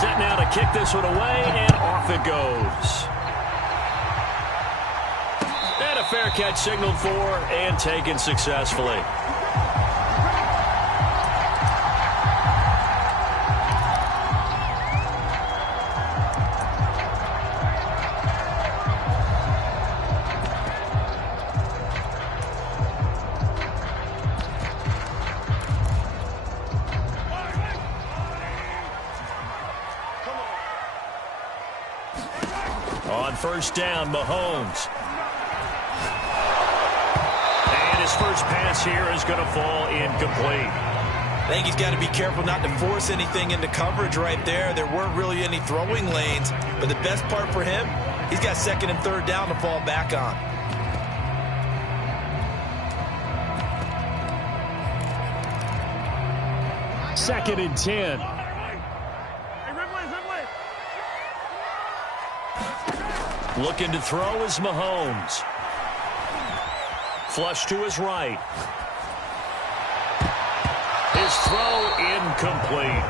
Set now to kick this one away, and off it goes. And a fair catch signaled for and taken successfully. On first down, Mahomes. And his first pass here is going to fall incomplete. I think he's got to be careful not to force anything into coverage right there. There weren't really any throwing lanes, but the best part for him, he's got second and third down to fall back on. Second and 10. Looking to throw is Mahomes. Flush to his right. His throw incomplete.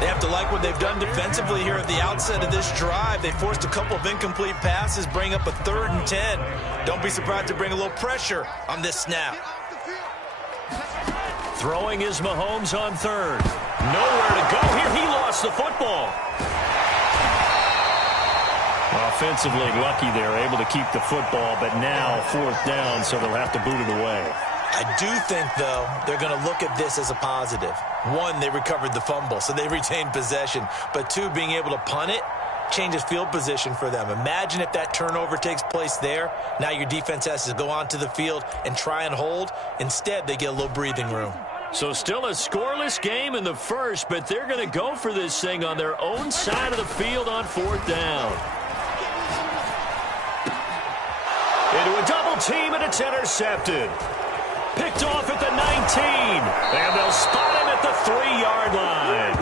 They have to like what they've done defensively here at the outset of this drive. They forced a couple of incomplete passes, bring up a 3rd and 10. Don't be surprised to bring a little pressure on this snap. Throwing is Mahomes on third. Nowhere to go here. He lost the football. Offensively lucky they're able to keep the football, but now 4th down, so they'll have to boot it away. I do think, though, they're going to look at this as a positive. 1, they recovered the fumble, so they retained possession. But 2, being able to punt it changes field position for them. Imagine if that turnover takes place there. Now your defense has to go onto the field and try and hold. Instead, they get a little breathing room. So still a scoreless game in the first, but they're going to go for this thing on their own side of the field on 4th down. Into a double team, and it's intercepted. Picked off at the 19, and they'll spot him at the 3-yard line.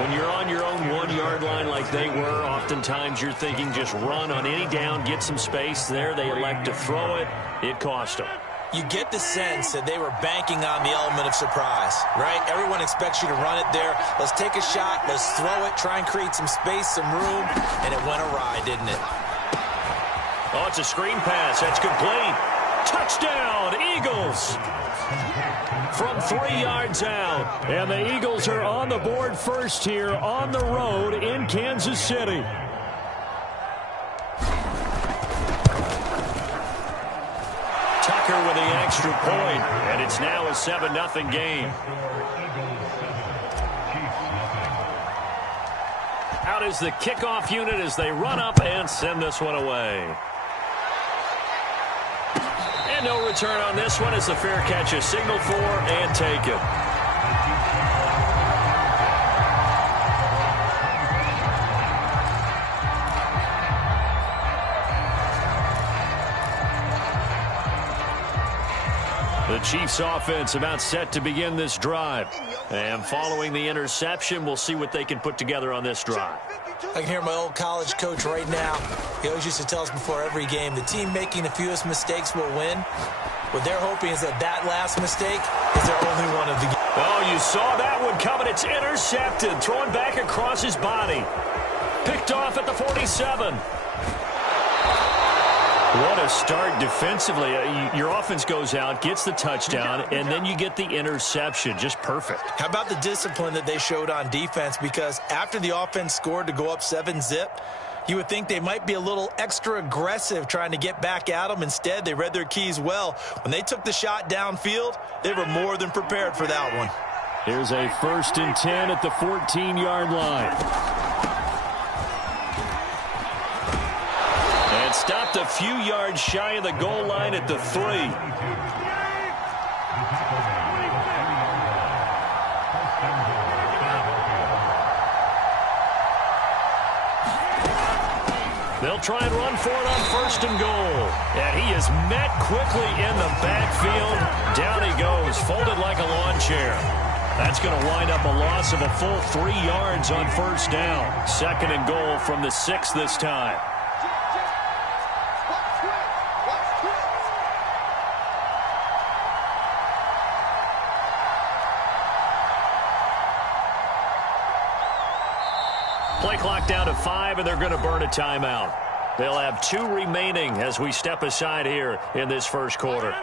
When you're on your own 1-yard line like they were, oftentimes you're thinking just run on any down, get some space. There they elect to throw it. It cost them. You get the sense that they were banking on the element of surprise, right? Everyone expects you to run it there. Let's take a shot. Let's throw it, try and create some space, some room, and it went awry, didn't it? Oh, it's a screen pass. That's complete. Touchdown, Eagles. From 3 yards out. And the Eagles are on the board first here on the road in Kansas City. Tucker with the extra point, and it's now a 7-0 game. Out is the kickoff unit as they run up and send this one away. And no return on this one as the fair catch is signaled for and taken. The Chiefs offense about set to begin this drive. And following the interception, we'll see what they can put together on this drive. I can hear my old college coach right now. He always used to tell us before every game, the team making the fewest mistakes will win. What they're hoping is that last mistake is their only one of the game. Oh, you saw that one coming. It's intercepted. Thrown back across his body. Picked off at the 47. What a start defensively. Your offense goes out, gets the touchdown, and then you get the interception. Just perfect. How about the discipline that they showed on defense? Because after the offense scored to go up 7-0, you would think they might be a little extra aggressive trying to get back at them. Instead, they read their keys well. When they took the shot downfield, they were more than prepared for that one. Here's a 1st and 10 at the 14-yard line. Stopped a few yards shy of the goal line at the 3. They'll try and run for it on 1st and goal. And he is met quickly in the backfield. Down he goes, folded like a lawn chair. That's going to wind up a loss of a full 3 yards on 1st down. 2nd and goal from the 6 this time. Play clock down to 5, and they're going to burn a timeout. They'll have 2 remaining as we step aside here in this first quarter.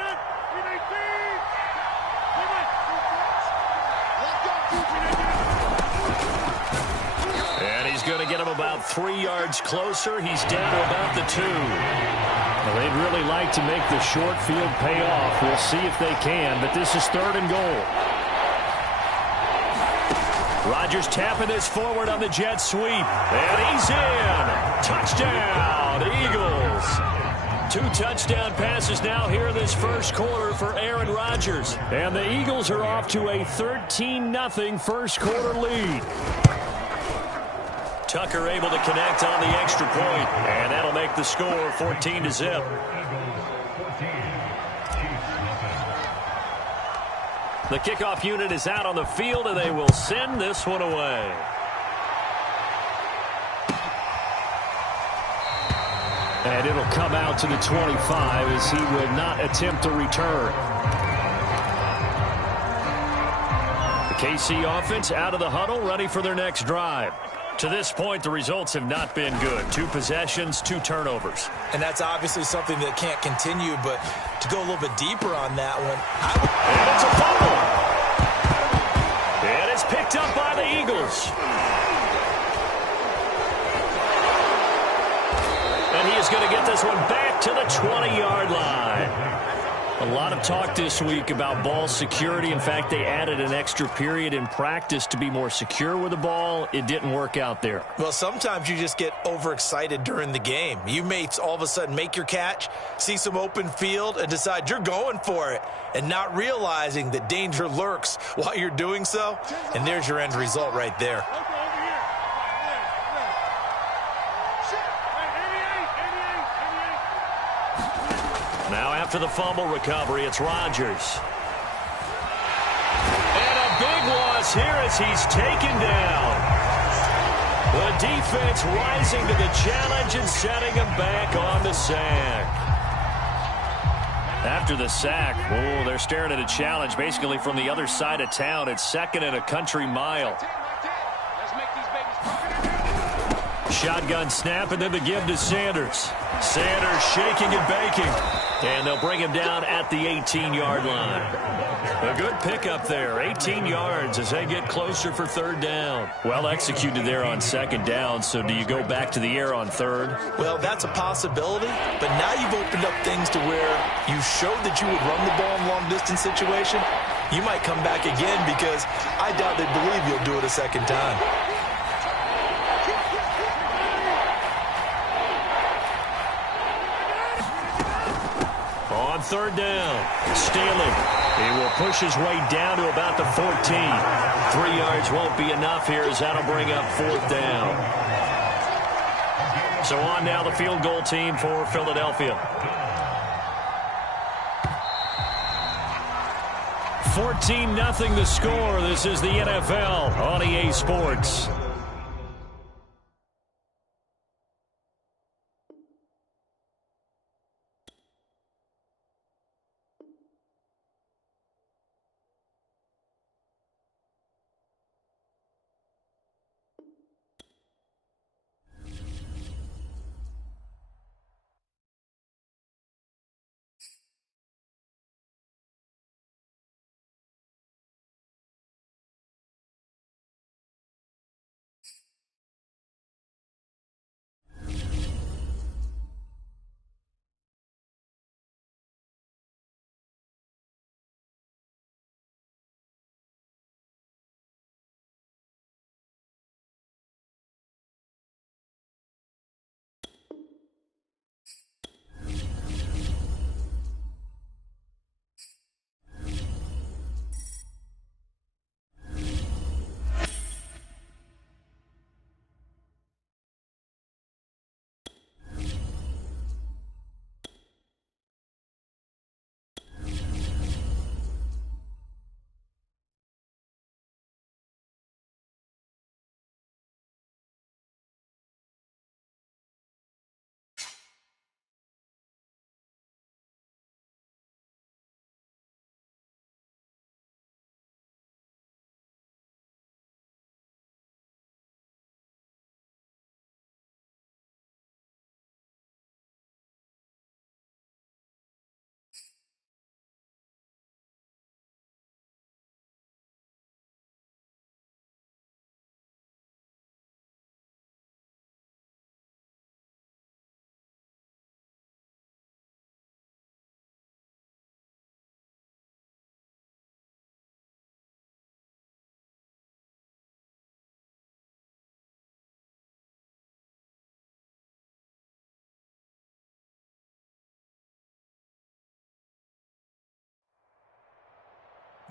And he's going to get him about 3 yards closer. He's down to about the 2. Well, they'd really like to make the short field pay off. We'll see if they can, but this is 3rd and goal. Rodgers tapping this forward on the jet sweep. And he's in. Touchdown, Eagles. 2 touchdown passes now here in this first quarter for Aaron Rodgers. And the Eagles are off to a 13-0 first quarter lead. Tucker able to connect on the extra point, and that'll make the score 14-0. The kickoff unit is out on the field, and they will send this one away. And it'll come out to the 25 as he will not attempt a return. The KC offense out of the huddle, ready for their next drive. To this point, the results have not been good. 2 possessions, 2 turnovers. And that's obviously something that can't continue, but to go a little bit deeper on that one, and it's a fumble. And it's picked up by the Eagles. And he is going to get this one back to the 20-yard line. A lot of talk this week about ball security. In fact, they added an extra period in practice to be more secure with the ball. It didn't work out there. Well, sometimes you just get overexcited during the game. You may all of a sudden make your catch, see some open field, and decide you're going for it, and not realizing that danger lurks while you're doing so. And there's your end result right there. Now after the fumble recovery, it's Rodgers. And a big loss here as he's taken down. The defense rising to the challenge and setting him back on the sack. After the sack, they're staring at a challenge basically from the other side of town. It's 2nd and a country mile. Shotgun snap, and then the give to Sanders. Sanders shaking and baking. And they'll bring him down at the 18-yard line. A good pickup there. 18 yards as they get closer for 3rd down. Well executed there on 2nd down. So do you go back to the air on 3rd? Well, that's a possibility. But now you've opened up things to where you showed that you would run the ball in long-distance situation. You might come back again because I doubt they believe you'll do it a 2nd time. On 3rd down, Staley. He will push his way down to about the 14. 3 yards won't be enough here as that'll bring up 4th down. So on now the field goal team for Philadelphia. 14-0 the score. This is the NFL on EA Sports.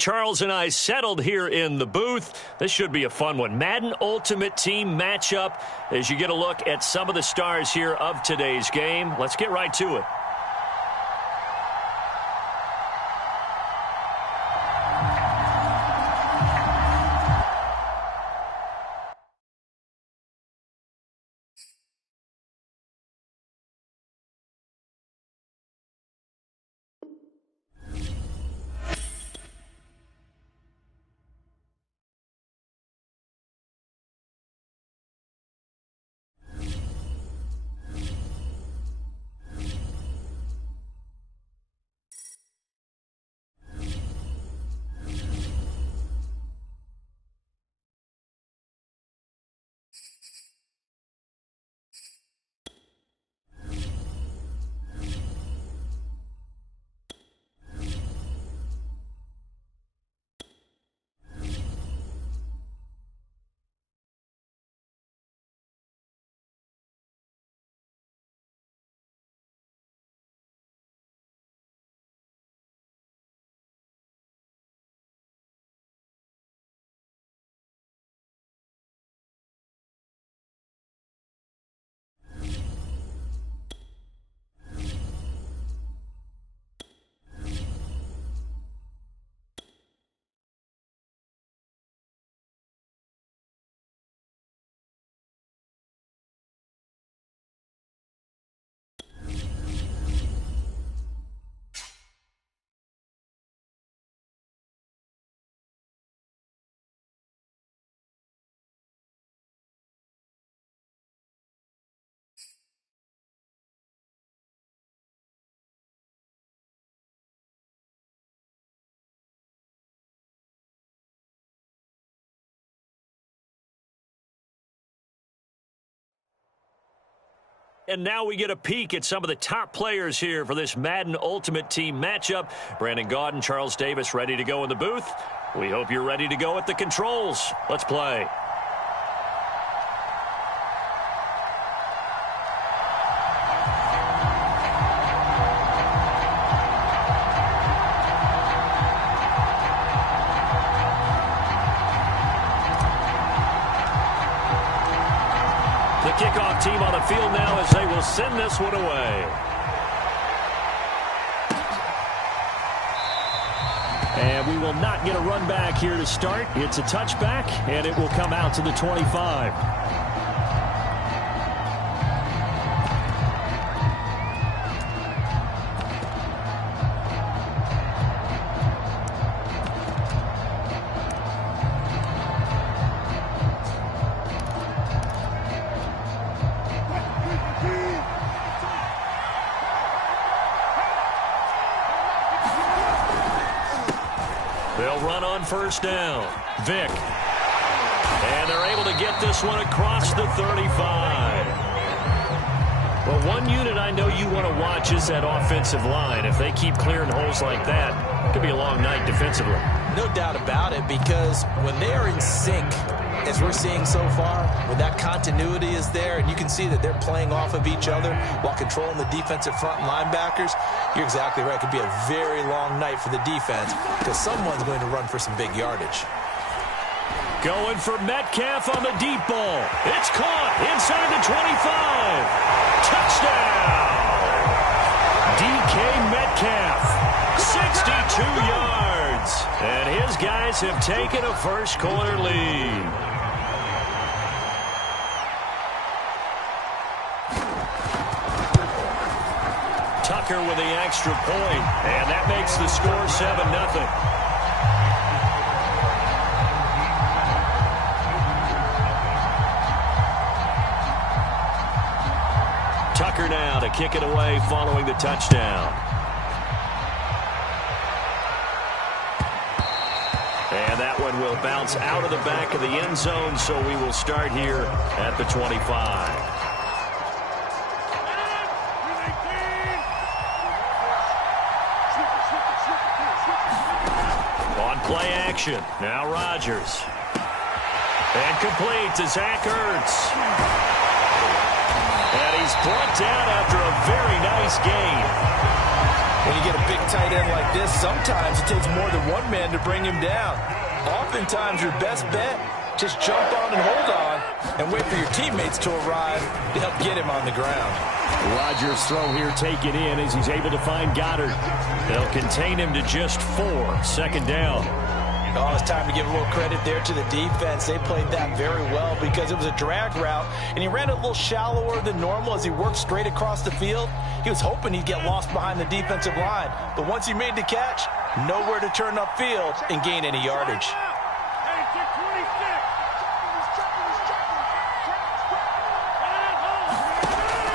Charles and I settled here in the booth. This should be a fun one. Madden Ultimate Team matchup as you get a look at some of the stars here of today's game. Let's get right to it. And now we get a peek at some of the top players here for this Madden Ultimate Team matchup. Brandon Gaudin, Charles Davis ready to go in the booth. We hope you're ready to go at the controls. Let's play. Kickoff team on the field now as they will send this one away. And we will not get a run back here to start. It's a touchback, and it will come out to the 25. They'll run on first down. Vick. And they're able to get this one across the 35. Well, one unit I know you want to watch is that offensive line. If they keep clearing holes like that, it could be a long night defensively. No doubt about it, because when they are in sync, as we're seeing so far, when that continuity is there, and you can see that they're playing off of each other while controlling the defensive front and linebackers, you're exactly right. It could be a very long night for the defense because someone's going to run for some big yardage. Going for Metcalf on the deep ball. It's caught inside the 25. Touchdown! DK Metcalf, 62 yards. And his guys have taken a first-quarter lead. Tucker with the extra point, and that makes the score 7-0. Tucker now to kick it away following the touchdown. And that one will bounce out of the back of the end zone, so we will start here at the 25. Play action. Now Rodgers. And complete to Zach Ertz. And he's brought down after a very nice game. When you get a big tight end like this, sometimes it takes more than one man to bring him down. Oftentimes, your best bet, just jump on and hold on and wait for your teammates to arrive to help get him on the ground. Rodgers' throw here taken in as he's able to find Goddard. They'll contain him to just 4. Second down. Oh, it's time to give a little credit there to the defense. They played that very well because it was a drag route, and he ran it a little shallower than normal as he worked straight across the field. He was hoping he'd get lost behind the defensive line, but once he made the catch, nowhere to turn upfield and gain any yardage.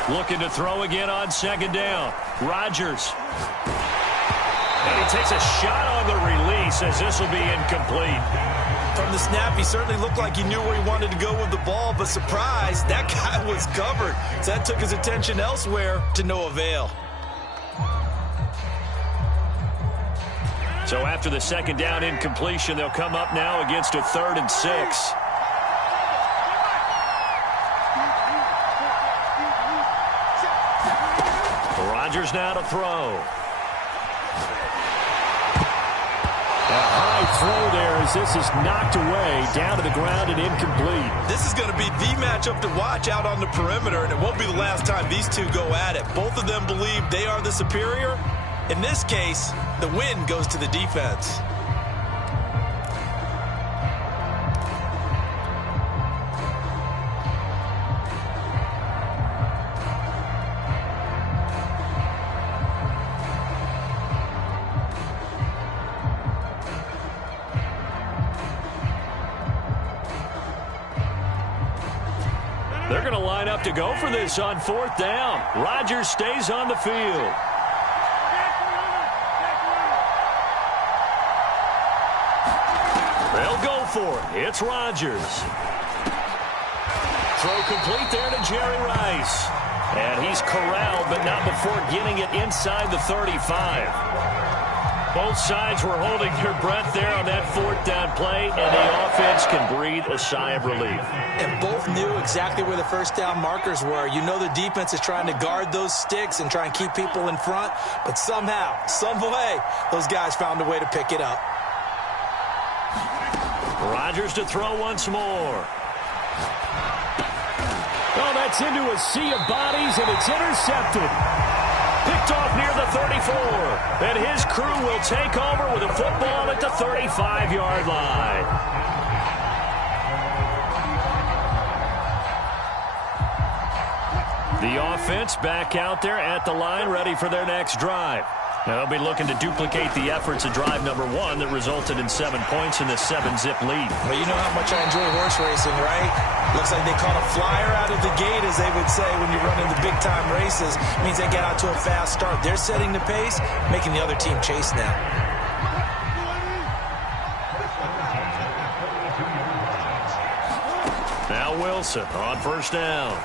Looking to throw again on second down. Rodgers. And he takes a shot on the release as this will be incomplete. From the snap, he certainly looked like he knew where he wanted to go with the ball, but surprise, that guy was covered. So that took his attention elsewhere to no avail. So after the second down incompletion, they'll come up now against a 3rd and 6. Rodgers now to throw. A high throw there as this is knocked away, down to the ground and incomplete. This is going to be the matchup to watch out on the perimeter, and it won't be the last time these two go at it. Both of them believe they are the superior. In this case, the win goes to the defense. They're going to line up to go for this on 4th down. Rodgers stays on the field. They'll go for it. It's Rodgers. Throw complete there to Jerry Rice. And he's corralled, but not before getting it inside the 35. Both sides were holding their breath there on that 4th down play, and the offense can breathe a sigh of relief. And both knew exactly where the first down markers were. You know the defense is trying to guard those sticks and try and keep people in front, but somehow, some way, those guys found a way to pick it up. Rodgers to throw once more. Oh, that's into a sea of bodies, and it's intercepted. Picked off near the 34. And his crew will take over with a football at the 35-yard line. The offense back out there at the line, ready for their next drive. Now they'll be looking to duplicate the efforts of drive number 1 that resulted in 7 points in the 7-zip lead. Well, you know how much I enjoy horse racing, right? Looks like they caught a flyer out of the gate, as they would say when you run into big-time races. It means they get out to a fast start. They're setting the pace, making the other team chase now. Now Wilson on first down.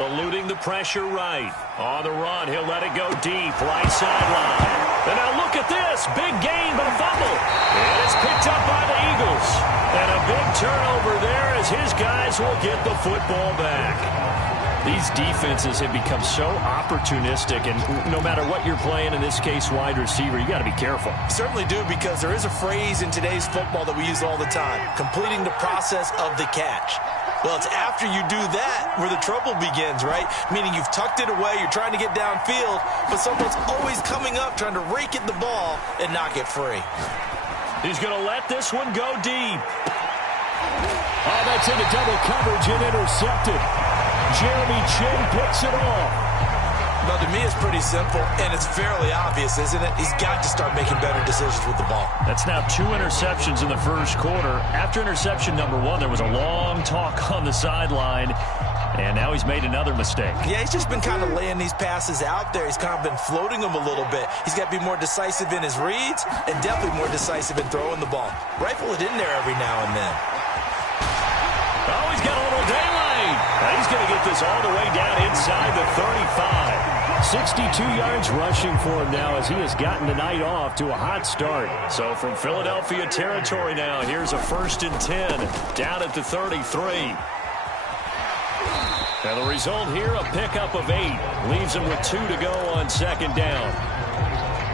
Eluding the pressure right. On the run, he'll let it go deep, right sideline. And now look at this. Big gain, but a fumble. And it's picked up by the Eagles. And a big turnover there as his guys will get the football back. These defenses have become so opportunistic, and no matter what you're playing, in this case wide receiver, you got to be careful. Certainly do, because there is a phrase in today's football that we use all the time, completing the process of the catch. Well, it's after you do that where the trouble begins, right? Meaning you've tucked it away, you're trying to get downfield, but someone's always coming up trying to rake at the ball and knock it free. He's going to let this one go deep. Oh, that's into double coverage and intercepted. Jeremy Chin picks it off. Well, to me, it's pretty simple, and it's fairly obvious, isn't it? He's got to start making better decisions with the ball. That's now 2 interceptions in the first quarter. After interception number 1, there was a long talk on the sideline, and now he's made another mistake. Yeah, he's just been kind of laying these passes out there. He's kind of been floating them a little bit. He's got to be more decisive in his reads and definitely more decisive in throwing the ball. Rifle it in there every now and then. Oh, he's got a little daylight. Now he's going to get this all the way down inside the 35. 62 yards rushing for him now as he has gotten the night off to a hot start. So from Philadelphia territory now, here's a 1st and 10 down at the 33. And the result here, a pickup of 8. Leaves them with 2 to go on second down.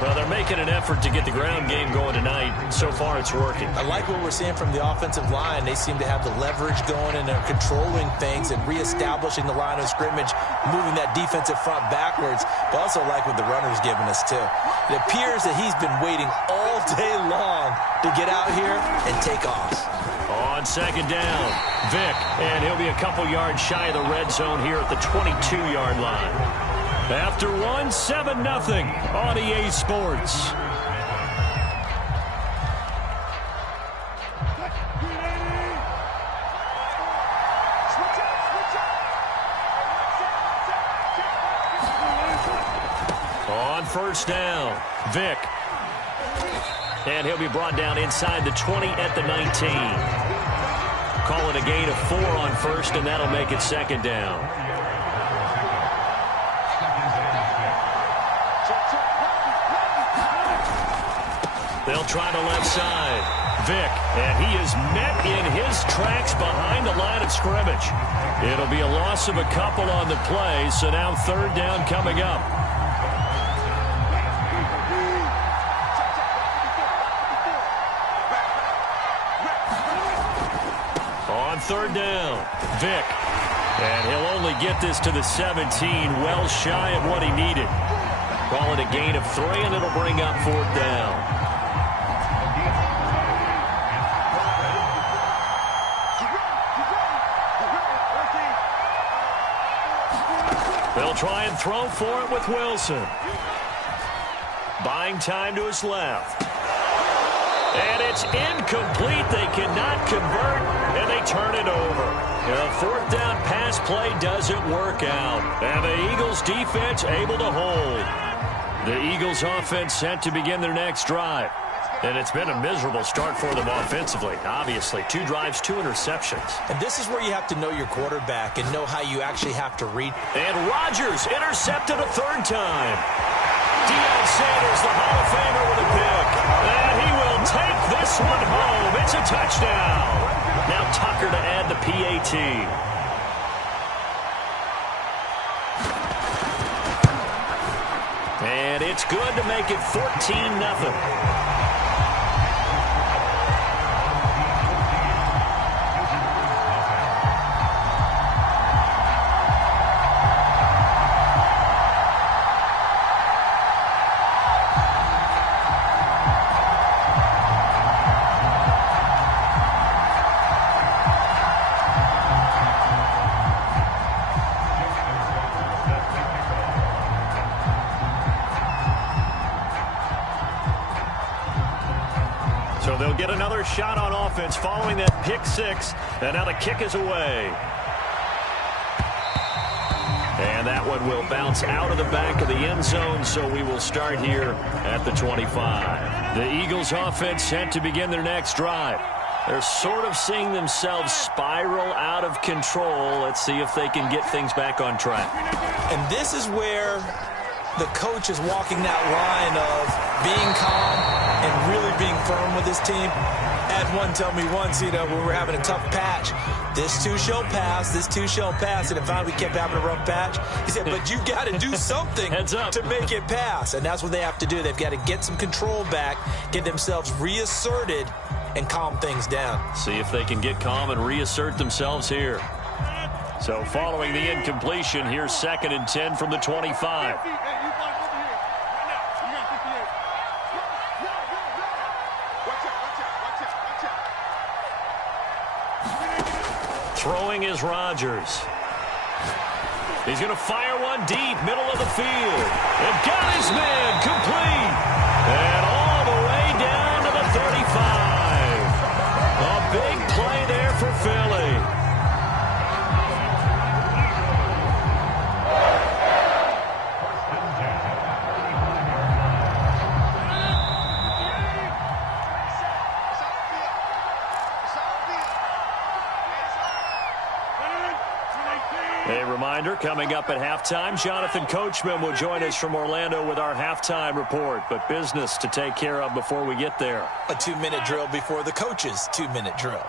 Well, they're making an effort to get the ground game going tonight. So far, it's working. I like what we're seeing from the offensive line. They seem to have the leverage going, and they're controlling things and reestablishing the line of scrimmage, moving that defensive front backwards. But also like what the runner's giving us, too. It appears that he's been waiting all day long to get out here and take off. On second down, Vick, and he'll be a couple yards shy of the red zone here at the 22-yard line. After 7-0 on EA Sports. On first down, Vick. And he'll be brought down inside the 20 at the 19. Call it a gain of 4 on first, and that'll make it second down. They'll try the left side. Vick, and he is met in his tracks behind the line of scrimmage. It'll be a loss of a couple on the play, so now third down coming up. On third down, Vick, and he'll only get this to the 17, well shy of what he needed. Call it a gain of 3, and it'll bring up fourth down. They'll try and throw for it with Wilson. Buying time to his left. And it's incomplete. They cannot convert, and they turn it over. A fourth down pass play doesn't work out. And the Eagles defense able to hold. The Eagles offense set to begin their next drive. And it's been a miserable start for them offensively, obviously. 2 drives, 2 interceptions. And this is where you have to know your quarterback and know how you actually have to read. And Rodgers intercepted a third time. Deion Sanders, the Hall of Famer, with a pick. And he will take this one home. It's a touchdown. Now Tucker to add the PAT. And it's good to make it 14-0. So they'll get another shot on offense following that pick 6. And now the kick is away. And that one will bounce out of the back of the end zone, so we will start here at the 25. The Eagles offense set to begin their next drive. They're sort of seeing themselves spiral out of control. Let's see if they can get things back on track. And this is where the coach is walking that line of being calm and really being firm with his team. Had one tell me once, when we're having a tough patch, this too shall pass, this too shall pass. And if we kept having a rough patch, he said, but you got to do something to make it pass. And that's what they have to do. They've got to get some control back, get themselves reasserted, and calm things down. See if they can get calm and reassert themselves here. So following the incompletion, here's 2nd and 10 from the 25. Throwing is Rodgers. He's going to fire one deep, middle of the field. And got his man complete. And all the way down to the 35. A big play there for Philly. A reminder, coming up at halftime, Jonathan Coachman will join us from Orlando with our halftime report. But business to take care of before we get there. A 2-minute drill before the coach's 2-minute drill.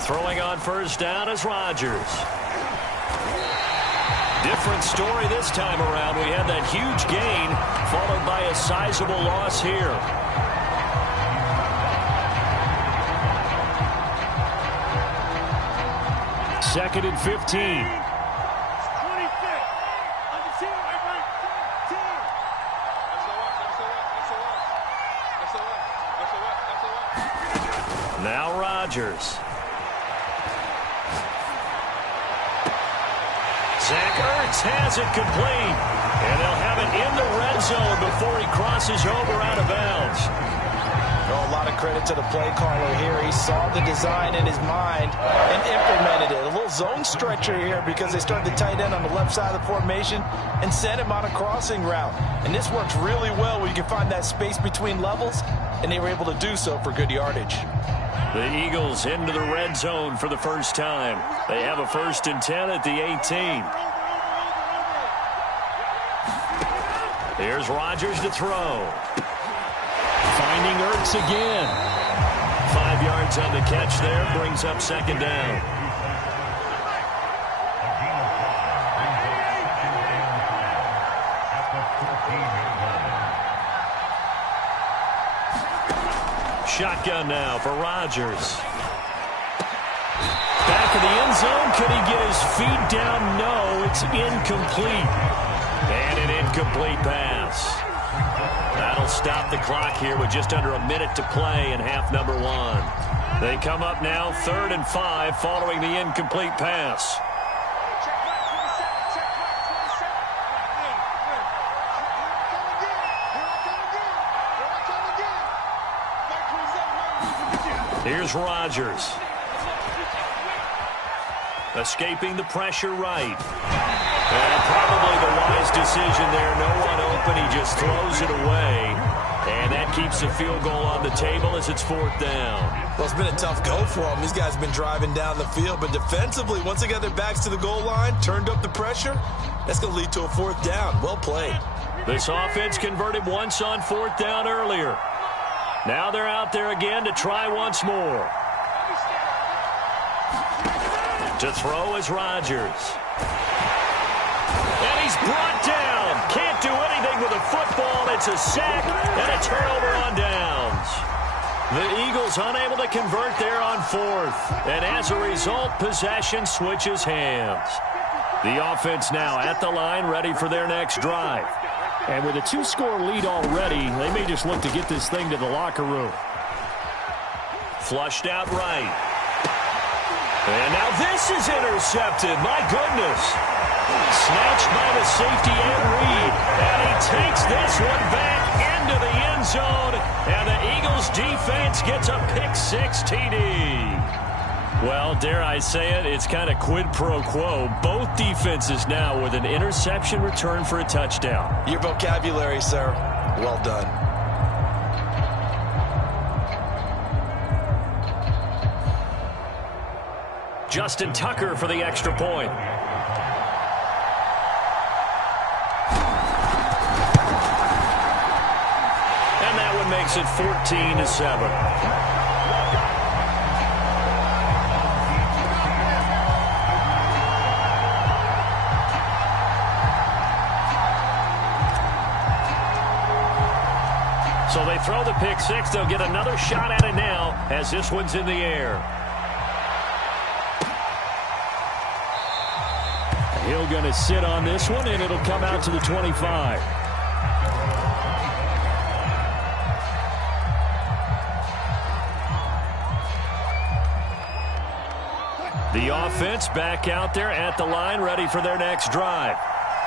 Throwing on first down is Rodgers. Different story this time around. We had that huge gain followed by a sizable loss here. Second and 15. Now Rodgers. Zach Ertz has it complete. And they'll have it in the red zone before he crosses over out of bounds. Oh, a lot of credit to the play caller here. He saw the design in his mind and implemented it. A little zone stretcher here because they started the tight end on the left side of the formation and sent him on a crossing route. And this works really well when you can find that space between levels, and they were able to do so for good yardage. The Eagles into the red zone for the first time. They have a 1st and 10 at the 18. Here's Rodgers to throw. Finding Ertz again. 5 yards on the catch there. Brings up 2nd down. Shotgun now for Rodgers. Back in the end zone. Can he get his feet down? No, it's incomplete. And an incomplete pass. That'll stop the clock here with just under a minute to play in half number 1. They come up now 3rd and 5 following the incomplete pass. Here's Rodgers. Escaping the pressure right. And probably the wise decision there. No one open. He just throws it away. And that keeps the field goal on the table as it's 4th down. Well, it's been a tough go for them. These guys have been driving down the field. But defensively, once they got their backs to the goal line, turned up the pressure, that's going to lead to a 4th down. Well played. This offense converted once on 4th down earlier. Now they're out there again to try once more. To throw is Rodgers. And he's brought down. Can't do anything with a football. It's a sack and a turnover on downs. The Eagles unable to convert there on 4th. And as a result, possession switches hands. The offense now at the line, ready for their next drive. And with a 2-score lead already, they may just look to get this thing to the locker room. Flushed out right. And now this is intercepted. My goodness. Snatched by the safety and Reed. And he takes this one back into the end zone. And the Eagles defense gets a pick-6 TD. Well, dare I say it, it's kind of quid pro quo. Both defenses now with an interception return for a touchdown. Your vocabulary, sir. Well done. Justin Tucker for the extra point. And that one makes it 14-7. So they throw the pick-6. They'll get another shot at it now as this one's in the air. Hill going to sit on this one, and it'll come out to the 25. The offense back out there at the line, ready for their next drive.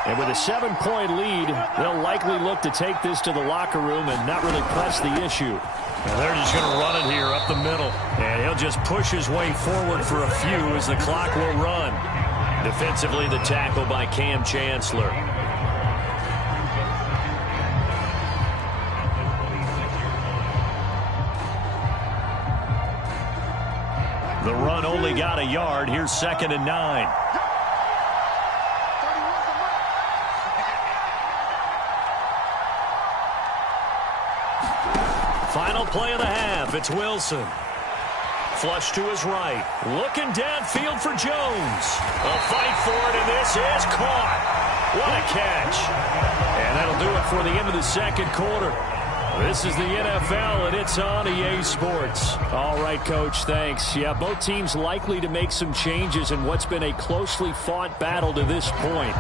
And with a 7-point lead, they'll likely look to take this to the locker room and not really press the issue. And they're just going to run it here up the middle. And he'll just push his way forward for a few as the clock will run. Defensively, the tackle by Cam Chancellor. The run only got a yard. Here's 2nd and 9. Final play of the half. It's Wilson. Flush to his right. Looking downfield for Jones. A fight for it, and this is caught. What a catch. And that'll do it for the end of the second quarter. This is the NFL, and it's on EA Sports. All right, Coach, thanks. Yeah, both teams likely to make some changes in what's been a closely fought battle to this point.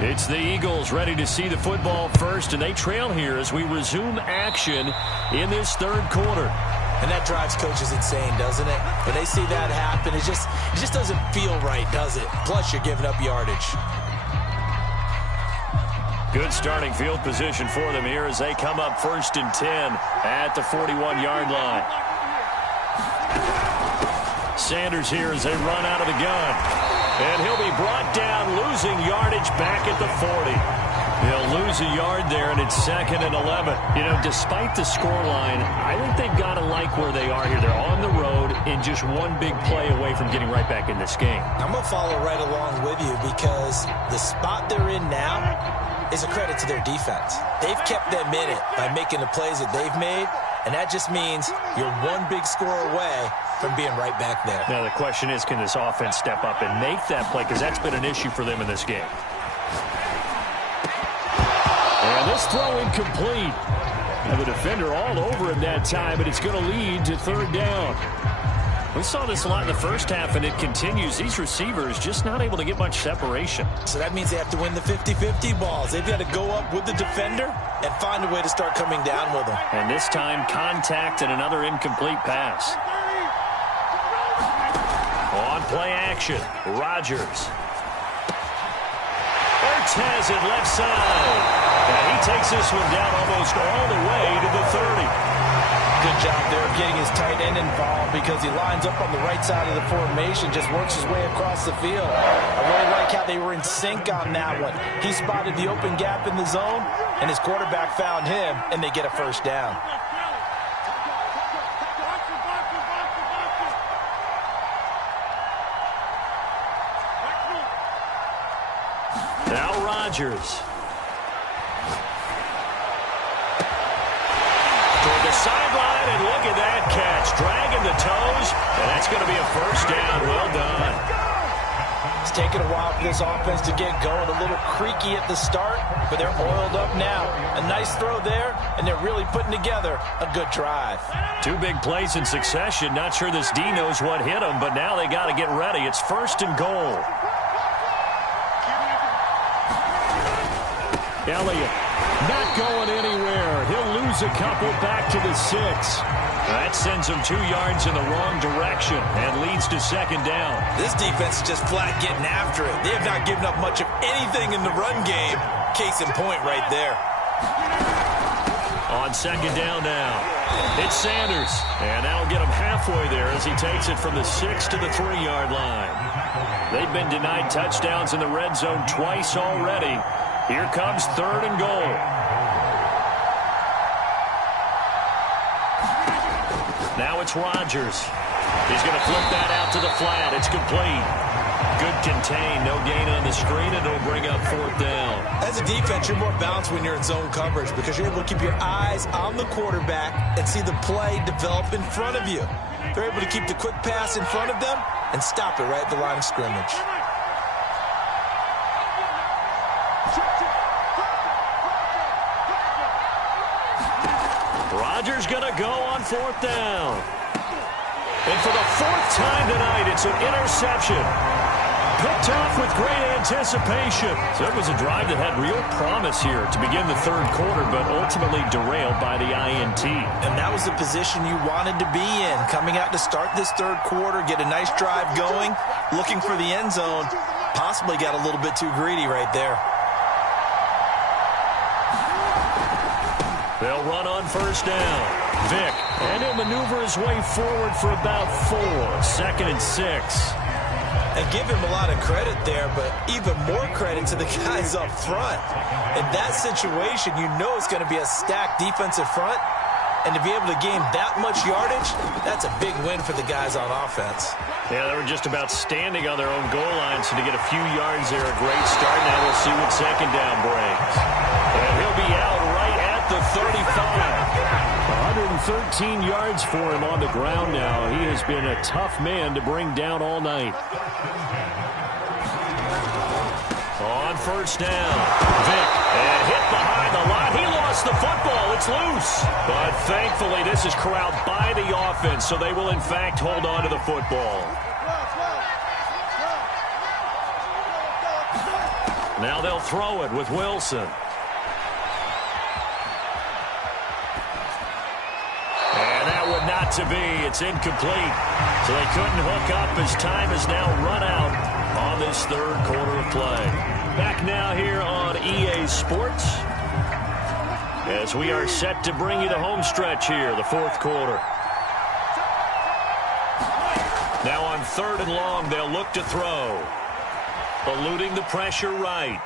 It's the Eagles ready to see the football first, and they trail here as we resume action in this third quarter. And that drives coaches insane, doesn't it? When they see that happen, it just doesn't feel right, does it? Plus, you're giving up yardage. Good starting field position for them here as they come up 1st and 10 at the 41-yard line. Sanders here as they run out of the gun. And he'll be brought down, losing yardage back at the 40. They'll lose a yard there, and it's 2nd and 11. You know, despite the scoreline, I think they've got to like where they are here. They're on the road and just one big play away from getting right back in this game. I'm going to follow right along with you because the spot they're in now is a credit to their defense. They've kept them in it by making the plays that they've made, and that just means you're one big score away from being right back there. Now, the question is, can this offense step up and make that play? Because that's been an issue for them in this game. And this throw incomplete. And the defender all over him that time, and it's going to lead to 3rd down. We saw this a lot in the first half, and it continues. These receivers just not able to get much separation. So that means they have to win the 50-50 balls. They've got to go up with the defender and find a way to start coming down with them. And this time, contact and another incomplete pass. On play action, Rodgers. Ertz has it left side. And he takes this one down almost all the way to the 30. Good job there of getting his tight end involved because he lines up on the right side of the formation, just works his way across the field. I really like how they were in sync on that one. He spotted the open gap in the zone, and his quarterback found him, and they get a 1st down. Now Rodgers. Toward the sideline, and look at that catch. Dragging the toes, and that's going to be a 1st down. Well done. It's taken a while for this offense to get going. A little creaky at the start, but they're oiled up now. A nice throw there, and they're really putting together a good drive. 2 big plays in succession. Not sure this D knows what hit him, but now they got to get ready. It's 1st and goal. Elliott not going anywhere. He'll lose a couple back to the 6. That sends him 2 yards in the wrong direction and leads to 2nd down. This defense is just flat getting after it. They have not given up much of anything in the run game. Case in point right there. On 2nd down now, it's Sanders. And that'll get him halfway there as he takes it from the 6 to the 3-yard line. They've been denied touchdowns in the red zone twice already. Here comes 3rd and goal. Now it's Rodgers. He's going to flip that out to the flat. It's complete. Good contain. No gain on the screen, and it'll bring up 4th down. As a defense, you're more balanced when you're in zone coverage because you're able to keep your eyes on the quarterback and see the play develop in front of you. They're able to keep the quick pass in front of them and stop it right at the line of scrimmage. Rodgers going to go on 4th down. And for the 4th time tonight, it's an interception. Picked off with great anticipation. So it was a drive that had real promise here to begin the 3rd quarter, but ultimately derailed by the INT. And that was the position you wanted to be in. Coming out to start this 3rd quarter, get a nice drive going, looking for the end zone. Possibly got a little bit too greedy right there. They'll run on 1st down. Vick, and he'll maneuver his way forward for about 4. 2nd and 6. And give him a lot of credit there, but even more credit to the guys up front. In that situation, you know it's going to be a stacked defensive front. And to be able to gain that much yardage, that's a big win for the guys on offense. Yeah, they were just about standing on their own goal line, so to get a few yards there, a great start. Now we'll see what second down brings. And he'll be out right at the 35. 113 yards for him on the ground now. He has been a tough man to bring down all night. On first down, Vick, and hit behind the line. He lost the football. It's loose. But thankfully, this is corralled by the offense, so they will, in fact, hold on to the football. Now they'll throw it with Wilson. And that would not to be. It's incomplete. So they couldn't hook up as time has now run out on this third quarter of play. Back now here on EA Sports as we are set to bring you the home stretch here, the fourth quarter. Now on third and long, they'll look to throw. Eluding the pressure right.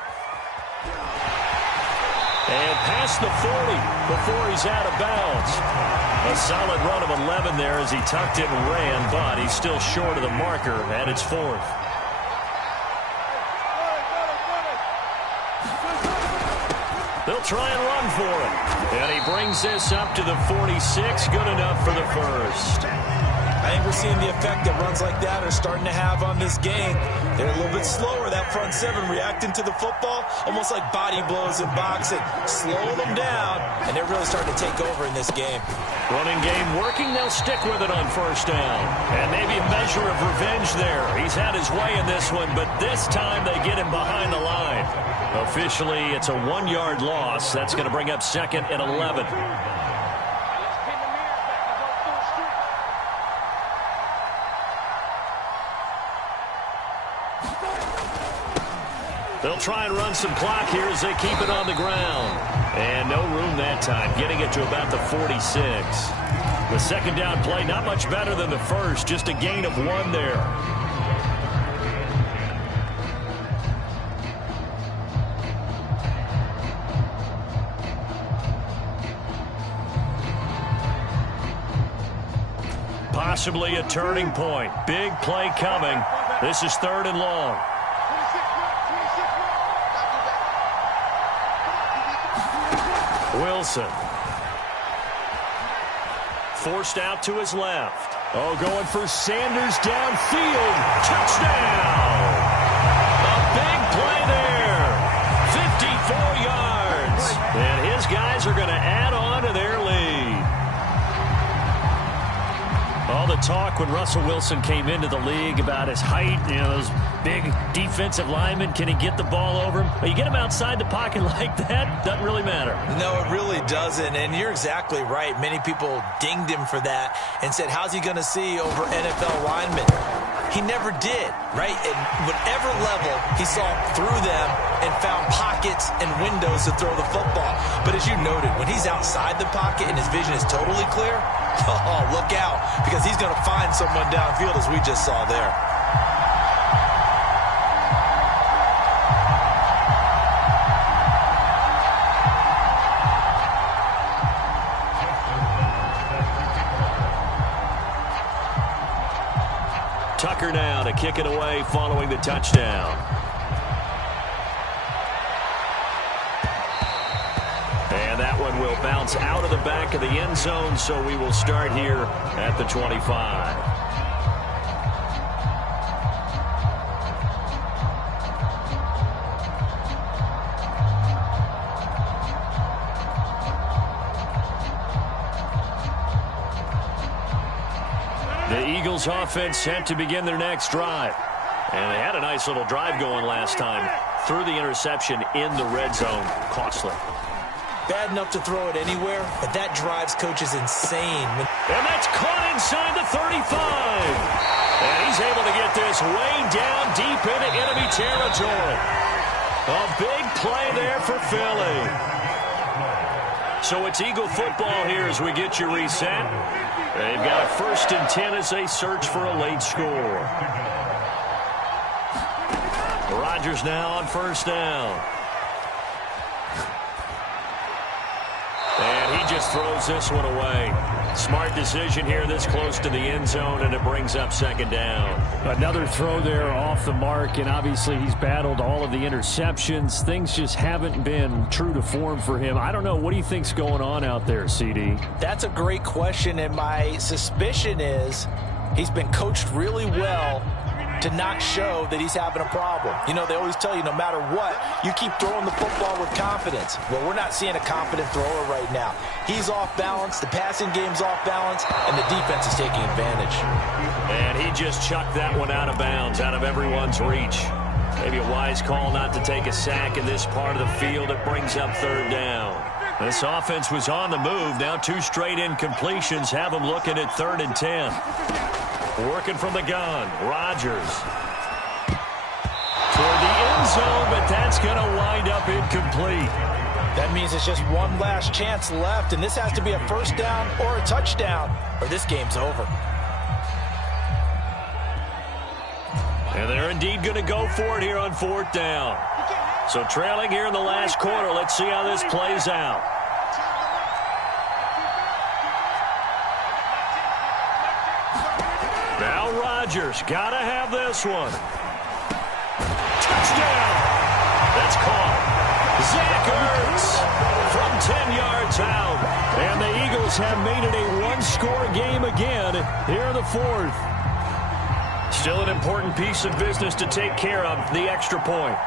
And past the 40 before he's out of bounds. A solid run of 11 there as he tucked it and ran, but he's still short of the marker, and it's fourth. They'll try and run for it. And he brings this up to the 46. Good enough for the first. I think we're seeing the effect that runs like that are starting to have on this game. They're a little bit slower, that front seven, reacting to the football, almost like body blows in boxing, slowing them down, and they're really starting to take over in this game. Running game working, they'll stick with it on first down. And maybe a measure of revenge there. He's had his way in this one, but this time they get him behind the line. Officially, it's a 1-yard loss. That's going to bring up second and 11. They'll try and run some clock here as they keep it on the ground. And no room that time, getting it to about the 46. The second down play, not much better than the first, just a gain of 1 there. Possibly a turning point. Big play coming. This is third and long. Wilson. Forced out to his left. Oh, going for Sanders downfield. Touchdown! A big play there. 54 yards. And his guys are going to add on to their lead. All the talk when Russell Wilson came into the league about his height, you know, those big defensive linemen, can he get the ball over him? But you get him outside the pocket like that, doesn't really matter. No, it really doesn't, and you're exactly right. Many people dinged him for that and said, how's he going to see over NFL linemen? He never did, right? At whatever level, he saw through them and found pockets and windows to throw the football. But as you noted, when he's outside the pocket and his vision is totally clear, oh, look out, because he's going to find someone downfield, as we just saw there. Tucker now to kick it away following the touchdown. And that one will bounce out of the back of the end zone, so we will start here at the 25. The Eagles offense set to begin their next drive. And they had a nice little drive going last time. Threw the interception in the red zone. Costly. Bad enough to throw it anywhere, but that drives coaches insane. And that's caught inside the 35. And he's able to get this way down deep into enemy territory. A big play there for Philly. So it's Eagle football here as we get you reset. They've got a 1st and 10 as they search for a late score. Rodgers now on first down. And he just throws this one away. Smart decision here this close to the end zone, and it brings up second down. Another throw there off the mark, and obviously he's battled all of the interceptions. Things just haven't been true to form for him. I don't know. What do you think's going on out there, CD? That's a great question, and my suspicion is he's been coached really well to not show that he's having a problem. You know, they always tell you no matter what, you keep throwing the football with confidence. Well, we're not seeing a confident thrower right now. He's off balance, the passing game's off balance, and the defense is taking advantage. And he just chucked that one out of bounds, out of everyone's reach. Maybe a wise call not to take a sack in this part of the field. It brings up third down. This offense was on the move. Now 2 straight incompletions have them looking at 3rd and 10. Working from the gun, Rodgers. Toward the end zone, but that's going to wind up incomplete. That means it's just one last chance left, and this has to be a first down or a touchdown, or this game's over. And they're indeed going to go for it here on 4th down. So trailing here in the last quarter, let's see how this plays out. Now Rodgers, gotta have this one. Touchdown! That's caught. Zach Ertz from 10 yards out. And the Eagles have made it a one-score game again here in the 4th. Still an important piece of business to take care of, the extra point.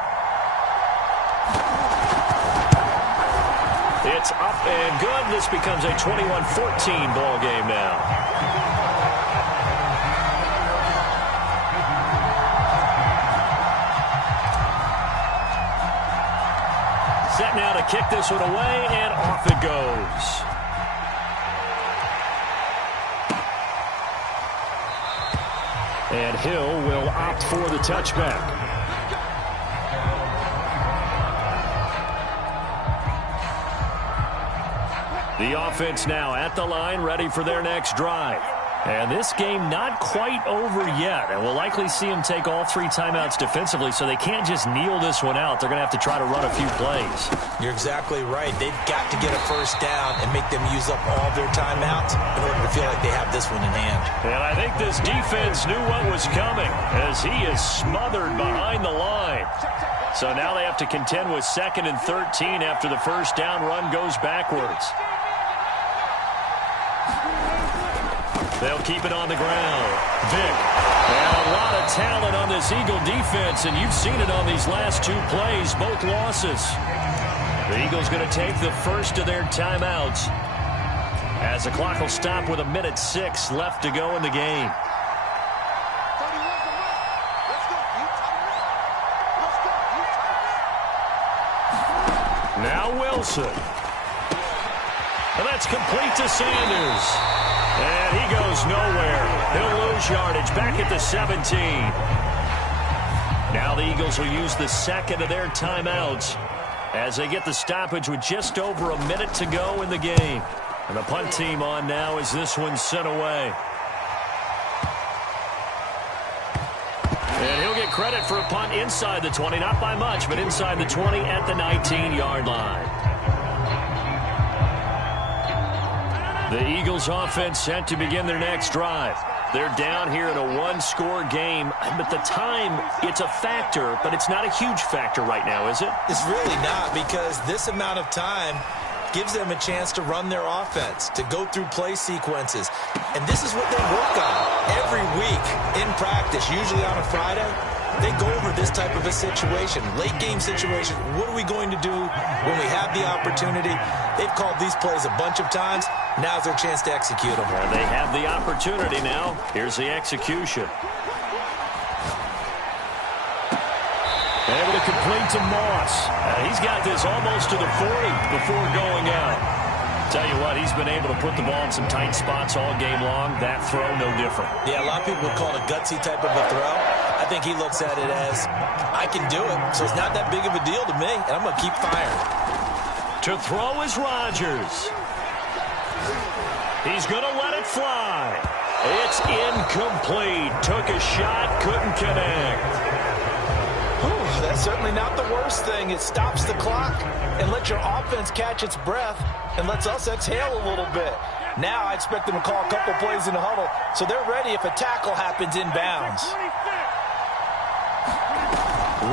It's up and good. This becomes a 21-14 ball game now. Set now to kick this one away, and off it goes. And Hill will opt for the touchback. The offense now at the line, ready for their next drive. And this game not quite over yet. And we'll likely see them take all 3 timeouts defensively, so they can't just kneel this one out. They're going to have to try to run a few plays. You're exactly right. They've got to get a first down and make them use up all their timeouts in order to feel like they have this one in hand. And I think this defense knew what was coming as he is smothered behind the line. So now they have to contend with 2nd and 13 after the first down run goes backwards. They'll keep it on the ground. Vick. And a lot of talent on this Eagle defense, and you've seen it on these last 2 plays, both losses. The Eagles going to take the first of their timeouts as the clock will stop with 1:06 left to go in the game. Now Wilson. And that's complete to Sanders. And he goes nowhere. He'll lose yardage back at the 17. Now the Eagles will use the 2nd of their timeouts as they get the stoppage with just over 1 minute to go in the game. And the punt team on now as this one's sent away. And he'll get credit for a punt inside the 20, not by much, but inside the 20 at the 19-yard line. The Eagles offense set to begin their next drive. They're down here in a 1-score game, but the time, it's a factor, but it's not a huge factor right now, is it? It's really not, because this amount of time gives them a chance to run their offense, to go through play sequences. And this is what they work on every week in practice, usually on a Friday. They go over this type of a situation, late game situation. What are we going to do when we have the opportunity? They've called these plays a bunch of times. Now's their chance to execute them. And they have the opportunity now. Here's the execution. Able to complete to Moss. He's got this almost to the 40 before going out. Tell you what, he's been able to put the ball in some tight spots all game long. That throw, no different. Yeah, a lot of people call it a gutsy type of a throw. I think he looks at it as, I can do it, so it's not that big of a deal to me, and I'm going to keep firing. To throw is Rodgers. He's going to let it fly. It's incomplete. Took a shot, couldn't connect. That's certainly not the worst thing. It stops the clock and lets your offense catch its breath and lets us exhale a little bit. Now I expect them to call a couple plays in the huddle so they're ready if a tackle happens inbounds.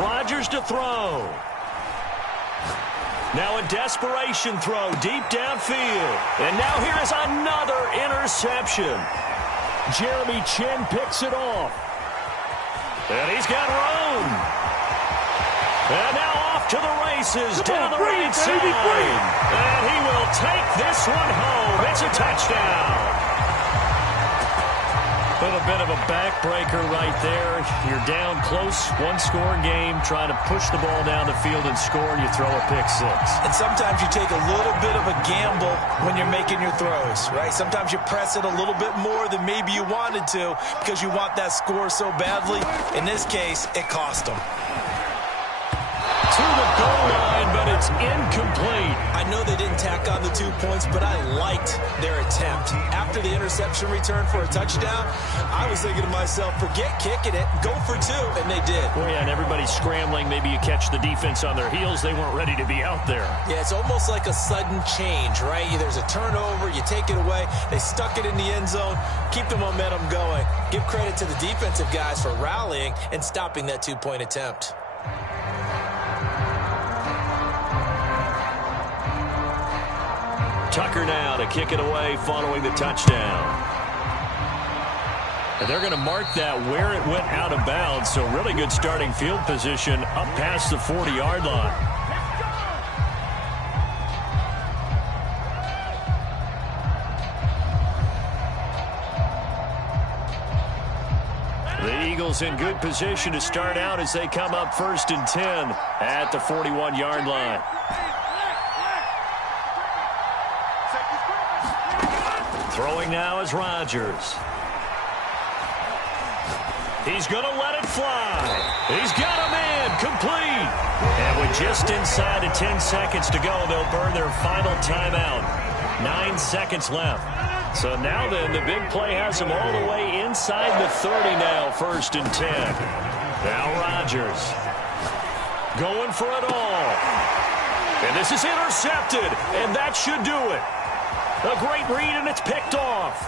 Rodgers to throw. Now a desperation throw deep downfield. And now here is another interception. Jeremy Chin picks it off. And he's got room. And now off to the races, down the right side. And he will take this one home. It's a touchdown. A little bit of a backbreaker right there. You're down close, one-score game, trying to push the ball down the field and score, and you throw a pick six. And sometimes you take a little bit of a gamble when you're making your throws, right? Sometimes you press it a little bit more than maybe you wanted to because you want that score so badly. In this case, it cost them. To the goal line, but it's incomplete. I know they didn't tack on the 2 points, but I liked their attempt. After the interception return for a touchdown, I was thinking to myself, forget kicking it, go for two, and they did. Well, yeah, and everybody's scrambling. Maybe you catch the defense on their heels. They weren't ready to be out there. Yeah, it's almost like a sudden change, right? There's a turnover, you take it away, they stuck it in the end zone, keep the momentum going. Give credit to the defensive guys for rallying and stopping that 2-point attempt. Tucker now to kick it away following the touchdown. And they're going to mark that where it went out of bounds, so really good starting field position up past the 40-yard line. The Eagles in good position to start out as they come up 1st and 10 at the 41-yard line. Throwing now is Rodgers. He's going to let it fly. He's got a man complete. And with just inside of 10 seconds to go, they'll burn their final timeout. 9 seconds left. So now then, the big play has them all the way inside the 30 now, 1st and 10. Now Rodgers going for it all. And this is intercepted, and that should do it. A great read, and it's picked off.